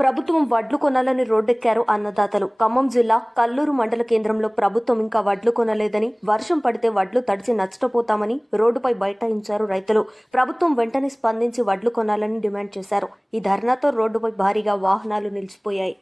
ప్రభుత్వం వడ్లు కొనాలని రోడ్డెక్కారు అన్నదాతలు. ఖమ్మం జిల్లా కల్లూరు మండల కేంద్రంలో ప్రభుత్వం ఇంకా వడ్లు కొనలేదని వర్షం పడితే వడ్లు తడిచి నష్టపోతామని రోడ్డుపై బైఠాయించారు రైతులు. ప్రభుత్వం వెంటనే స్పందించి వడ్లు కొనాలని డిమాండ్ చేశారు. ఈ ధర్నాతో రోడ్డుపై భారీగా వాహనాలు నిలిచిపోయాయి.